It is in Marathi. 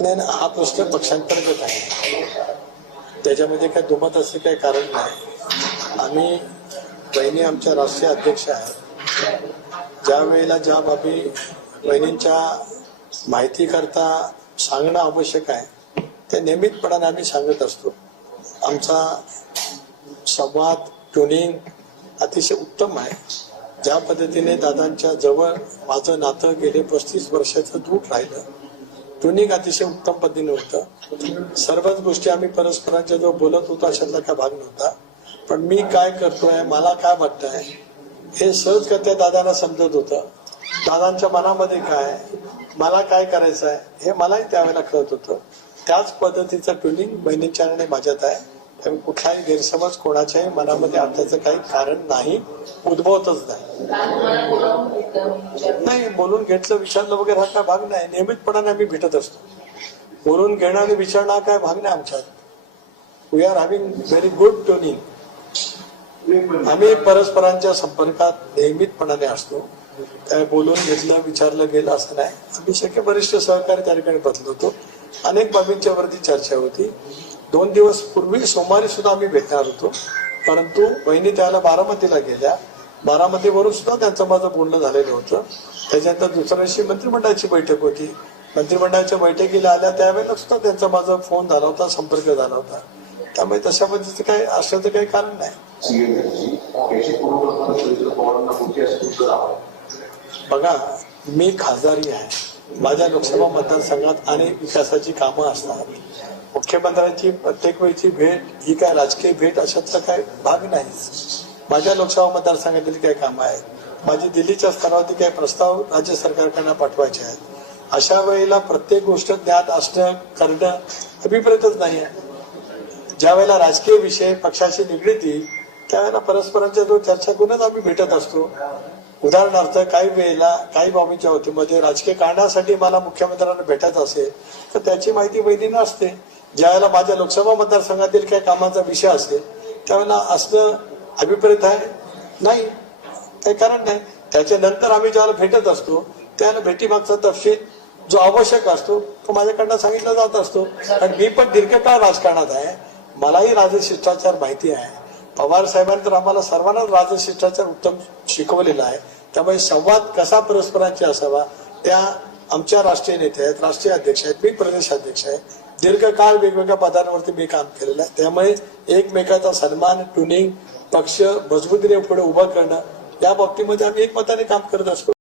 नाही ना, हा प्रश्न पक्षांतर्गत आहे, त्याच्यामध्ये काय दुमत असे काही कारण नाही. आम्ही बहिणी आमच्या राष्ट्रीय अध्यक्ष आहेत. ज्या वेळेला ज्या बाबी बहिणींच्या माहिती करता सांगणं आवश्यक आहे ते नियमितपणाने आम्ही सांगत असतो. आमचा संवाद ट्युनिंग अतिशय उत्तम आहे. ज्या पद्धतीने दादांच्या जवळ माझं नातं गेले 35 वर्षाचं दूर राहिलं, ट्युनिंग अतिशय उत्तम पद्धतीने होतं. सर्वच गोष्टी आम्ही परस्परांच्या जवळ बोलत होतो अशातला काय भाग नव्हता. पण मी काय करतोय, मला काय वाटतंय हे सहजगत्या दादांना समजत होतं. दादांच्या मनामध्ये काय, मला काय करायचं आहे हे मलाही त्यावेळेला कळत होतं. त्याच पद्धतीचं ट्युनिंग बहिणीच्या आणि माझ्यात आहे. त्यामुळे कुठलाही गैरसमज कोणाच्याही मनामध्ये आणण्याचं काही कारण नाही, उद्भवतच नाही. बोलून घेतलं विचारलं वगैरे हा काय भाग नाही. नियमितपणाने आम्ही भेटत असतो. बोलून घेणं आणि विचारणं हा काय भाग नाही आमच्यात. We are having very good tuning. आम्ही परस्परांच्या संपर्कात नियमितपणाने असतो. काय बोलून घेतलं विचारलं गेलं असं नाही. आम्ही शक्य वरिष्ठ सहकारी त्या ठिकाणी बदलतो. अनेक बाबींच्या वरती चर्चा होती. 2 दिवस पूर्वी सोमवारी सुद्धा आम्ही भेटणार होतो, परंतु बहिणी त्याला बारामतीला गेल्या. बारामतीवरून सुद्धा त्यांचं माझं बोलणं झालेलं होतं. त्याच्यानंतर दुसऱ्या दिवशी मंत्रिमंडळाची बैठक होती. मंत्रिमंडळाच्या बैठकीला आल्या त्यावेळेला सुद्धा त्यांचा माझा फोन झाला होता, संपर्क झाला होता. त्यामुळे तशा पद्धतीचं काही असण्याचं काही कारण नाही. बघा, मी खासदारी आहे. माझ्या लोकसभा मतदारसंघात अनेक विकासाची कामं असतात. मुख्यमंत्र्यांची प्रत्येक वेळची भेट ही काय राजकीय भेट अशातला काय भाग नाही. माझ्या लोकसभा मतदारसंघातील काही कामं आहेत. माझी दिल्लीच्या स्तरावरती काही प्रस्ताव राज्य सरकारकडे पाठवायचे आहेत. अशा वेळेला प्रत्येक गोष्ट ज्ञात असणं करणं अभिप्रेतच नाही आहे. ज्या वेळेला राजकीय विषय पक्षाशी निगडीत त्यावेळेला परस्परांच्या जो चर्चा करूनच आम्ही भेटत असतो. उदाहरणार्थ काही वेळेला काही बाबींच्या वतीमध्ये राजकीय कारणासाठी मला मुख्यमंत्र्यांना भेटायचं असेल तर त्याची माहिती बहिणींना असते. ज्यावेळेला माझ्या लोकसभा मतदारसंघातील काही कामाचा विषय असेल त्यावेळेला असणं अभिप्रेत आहे नाही, काही कारण नाही. त्याच्यानंतर आम्ही ज्यावेळेला भेटत असतो त्यावेळेला भेटीमागचा तपशील जो आवश्यक असतो तो माझ्याकडनं सांगितला जात असतो. कारण मी पण दीर्घकाळ राजकारणात आहे, मलाही राजशिष्टाचार माहिती आहे. पवार साहेबांनी तर आम्हाला सर्वांना राजशिष्टाचार उत्तम शिकवलेला आहे. त्यामुळे संवाद कसा परस्परांची असावा त्या आमच्या राष्ट्रीय नेते आहेत, राष्ट्रीय अध्यक्ष आहेत, मी प्रदेश अध्यक्ष आहे. दीर्घकाळ वेगवेगळ्या पदांवरती मी काम केलेलं आहे. त्यामुळे एकमेकाचा सन्मान, ट्युनिंग, पक्ष मजबूतीने पुढे उभं करणं या बाबतीमध्ये आम्ही एकमताने काम करत असतो.